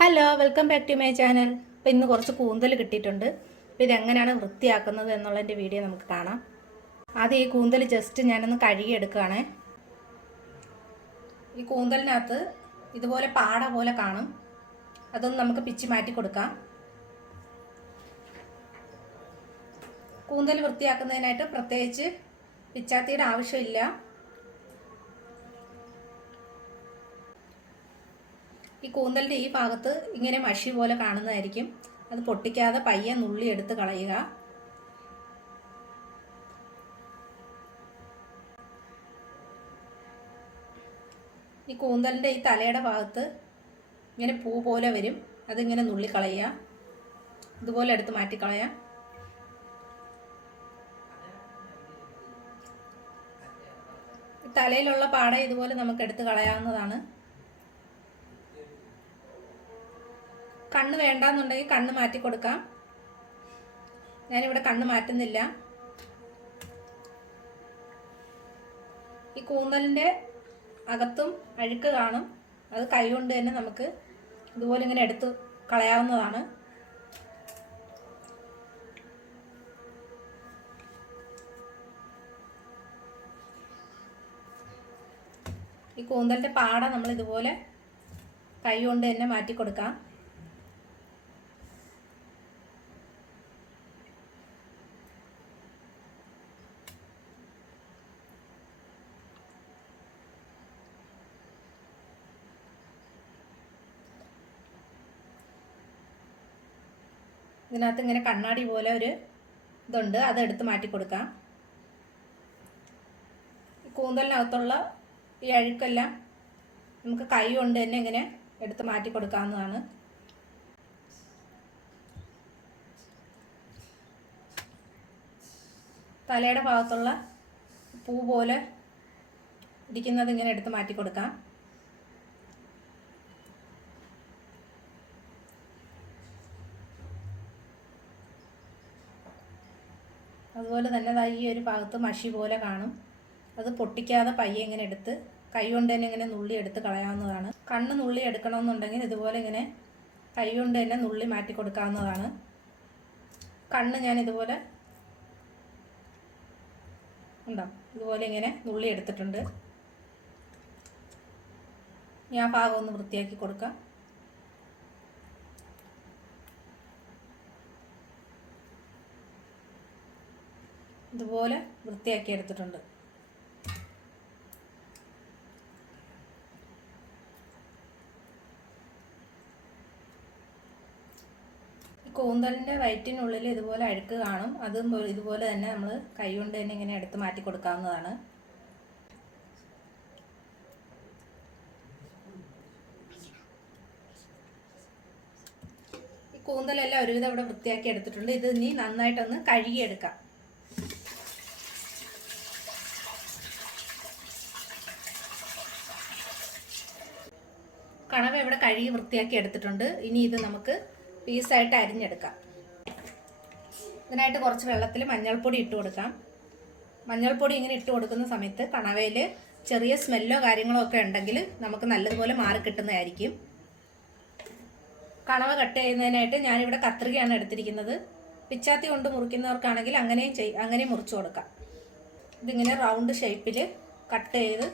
Hello welcome back to my channel അപ്പോൾ ഇന്ന് കുറച്ച് കൂന്തൽ കിട്ടിയിട്ടുണ്ട്. അപ്പോൾ ഇതെങ്ങനെയാണ് വൃത്തിയാക്കുന്നത് എന്നുള്ളതിന്റെ വീഡിയോ നമുക്ക് കാണാം. ആദ്യം ഈ കൂന്തൽ ജസ്റ്റ് ഞാനൊന്ന് കഴുകിയെടുക്കുകയാണേ. ഈ കൂന്തലിനകത്ത് ഇതുപോലെ പാട പോലെ കാണും. അതൊന്ന് നമുക്ക് പിച്ചി മാറ്റി കൊടുക്കാം. കൂന്തൽ വൃത്തിയാക്കുന്നതിനായിട്ട് പ്രത്യേകിച്ച് പിച്ചാത്തിയുടെ ആവശ്യമില്ല. ഈ കൂന്തലിന്റെ ഈ ഭാഗത്ത് ഇങ്ങനെ മഷി പോലെ കാണുന്നതായിരിക്കും. അത് പൊട്ടിക്കാതെ പയ്യെ നുള്ളി എടുത്ത് കളയുക. ഈ കൂന്തലിന്റെ ഈ തലയുടെ ഭാഗത്ത് ഇങ്ങനെ പൂ പോലെ വരും. അതിങ്ങനെ നുള്ളിക്കളയുക ഇതുപോലെ എടുത്ത് മാറ്റിക്കളയാം തലയിലുള്ള പാട ഇതുപോലെ നമുക്ക് എടുത്ത് കളയാവുന്നതാണ്. കണ്ണ് വേണ്ടാന്നുണ്ടെങ്കിൽ കണ്ണ് മാറ്റി കൊടുക്കാം. ഞാനിവിടെ കണ്ണ് മാറ്റുന്നില്ല. ഈ കൂന്തലിന്റെ അകത്തും അഴുക്ക് കാണും. അത് കൈകൊണ്ട് തന്നെ നമുക്ക് ഇതുപോലെ ഇങ്ങനെ എടുത്ത് കളയാവുന്നതാണ്. ഈ കൂന്തലിന്റെ പാട നമ്മൾ ഇതുപോലെ കൈ കൊണ്ട് തന്നെ മാറ്റി കൊടുക്കാം. ഇതിനകത്ത് ഇങ്ങനെ കണ്ണാടി പോലെ ഒരു ഇതുണ്ട്. അത് എടുത്ത് മാറ്റി കൊടുക്കാം. കൂന്തലിനകത്തുള്ള ഈ അഴുക്കെല്ലാം നമുക്ക് കൈ കൊണ്ട് തന്നെ ഇങ്ങനെ എടുത്ത് മാറ്റി കൊടുക്കാവുന്നതാണ്. തലയുടെ ഭാഗത്തുള്ള പൂ പോലെ ഇരിക്കുന്നത് ഇങ്ങനെ എടുത്ത് മാറ്റി കൊടുക്കാം. അതുപോലെ തന്നെ ഈ ഒരു ഭാഗത്ത് മഷി പോലെ കാണും. അത് പൊട്ടിക്കാതെ പയ്യെ ഇങ്ങനെ എടുത്ത് കൈ കൊണ്ട് തന്നെ ഇങ്ങനെ നുള്ളി എടുത്ത് കളയാവുന്നതാണ്. കണ്ണ് നുള്ളി എടുക്കണമെന്നുണ്ടെങ്കിൽ ഇതുപോലെ ഇങ്ങനെ കൈ കൊണ്ട് തന്നെ നുള്ളി മാറ്റി കൊടുക്കാവുന്നതാണ്. കണ്ണ് ഞാൻ ഇതുപോലെ ഉണ്ടോ? ഇതുപോലെ ഇങ്ങനെ നുള്ളി എടുത്തിട്ടുണ്ട്. ഞാൻ ഭാഗം ഒന്ന് വൃത്തിയാക്കി കൊടുക്കാം. ഇതുപോലെ വൃത്തിയാക്കി എടുത്തിട്ടുണ്ട്. കൂന്തലിന്റെ വയറ്റിനുള്ളിൽ ഇതുപോലെ അഴുക്ക് കാണും. അതും ഇതുപോലെ തന്നെ നമ്മൾ കൈകൊണ്ട് തന്നെ ഇങ്ങനെ എടുത്ത് മാറ്റി കൊടുക്കാവുന്നതാണ്. കൂന്തലെല്ലാം ഒരുവിധം ഇവിടെ വൃത്തിയാക്കി എടുത്തിട്ടുണ്ട്. ഇത് ഇനി നന്നായിട്ടൊന്ന് കഴുകിയെടുക്കാം. കണവ ഇവിടെ കഴുകി വൃത്തിയാക്കി എടുത്തിട്ടുണ്ട്. ഇനി ഇത് നമുക്ക് പീസായിട്ട് അരിഞ്ഞെടുക്കാം. ഇതിനായിട്ട് കുറച്ച് വെള്ളത്തിൽ മഞ്ഞൾപ്പൊടി ഇട്ട് കൊടുക്കാം. മഞ്ഞൾപ്പൊടി ഇങ്ങനെ ഇട്ട് കൊടുക്കുന്ന സമയത്ത് കണവയിൽ ചെറിയ സ്മെല്ലോ കാര്യങ്ങളോ ഒക്കെ ഉണ്ടെങ്കിൽ നമുക്ക് നല്ലതുപോലെ മാറി കിട്ടുന്നതായിരിക്കും. കണവ കട്ട് ചെയ്യുന്നതിനായിട്ട് ഞാനിവിടെ കത്രികയാണ് എടുത്തിരിക്കുന്നത്. പിച്ചാത്തി കൊണ്ട് മുറിക്കുന്നവർക്കാണെങ്കിൽ അങ്ങനെയും ചെയ് അങ്ങനെ മുറിച്ചു കൊടുക്കാം. ഇതിങ്ങനെ റൗണ്ട് ഷേപ്പിൽ കട്ട് ചെയ്ത്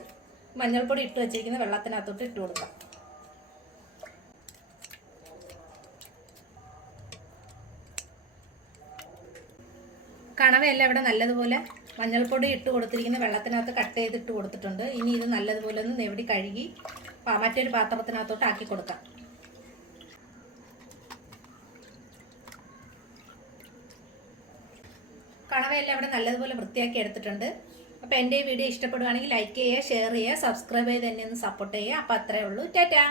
മഞ്ഞൾപ്പൊടി ഇട്ട് വെച്ചിരിക്കുന്ന വെള്ളത്തിനകത്തോട്ട് ഇട്ട് കൊടുക്കാം. കണവയെല്ലാം ഇവിടെ നല്ലതുപോലെ മഞ്ഞൾപ്പൊടി ഇട്ട് കൊടുത്തിരിക്കുന്ന വെള്ളത്തിനകത്ത് കട്ട് ചെയ്തിട്ട് കൊടുത്തിട്ടുണ്ട്. ഇനി ഇത് നല്ലതുപോലെ ഒന്ന് നെവിടി കഴുകി മറ്റൊരു പാത്രത്തിനകത്തോട്ട് ആക്കി കൊടുക്കാം. കണവയെല്ലാം ഇവിടെ നല്ലതുപോലെ വൃത്തിയാക്കി എടുത്തിട്ടുണ്ട്. അപ്പോൾ എന്റെ ഈ വീഡിയോ ഇഷ്ടപ്പെടുവാണെങ്കിൽ ലൈക്ക് ചെയ്യുക ഷെയർ ചെയ്യുക സബ്സ്ക്രൈബ് ചെയ്ത് എന്നെ ഒന്ന് സപ്പോർട്ട് ചെയ്യുക. അപ്പോൾ അത്രേ ഉള്ളൂ. ടാറ്റാ!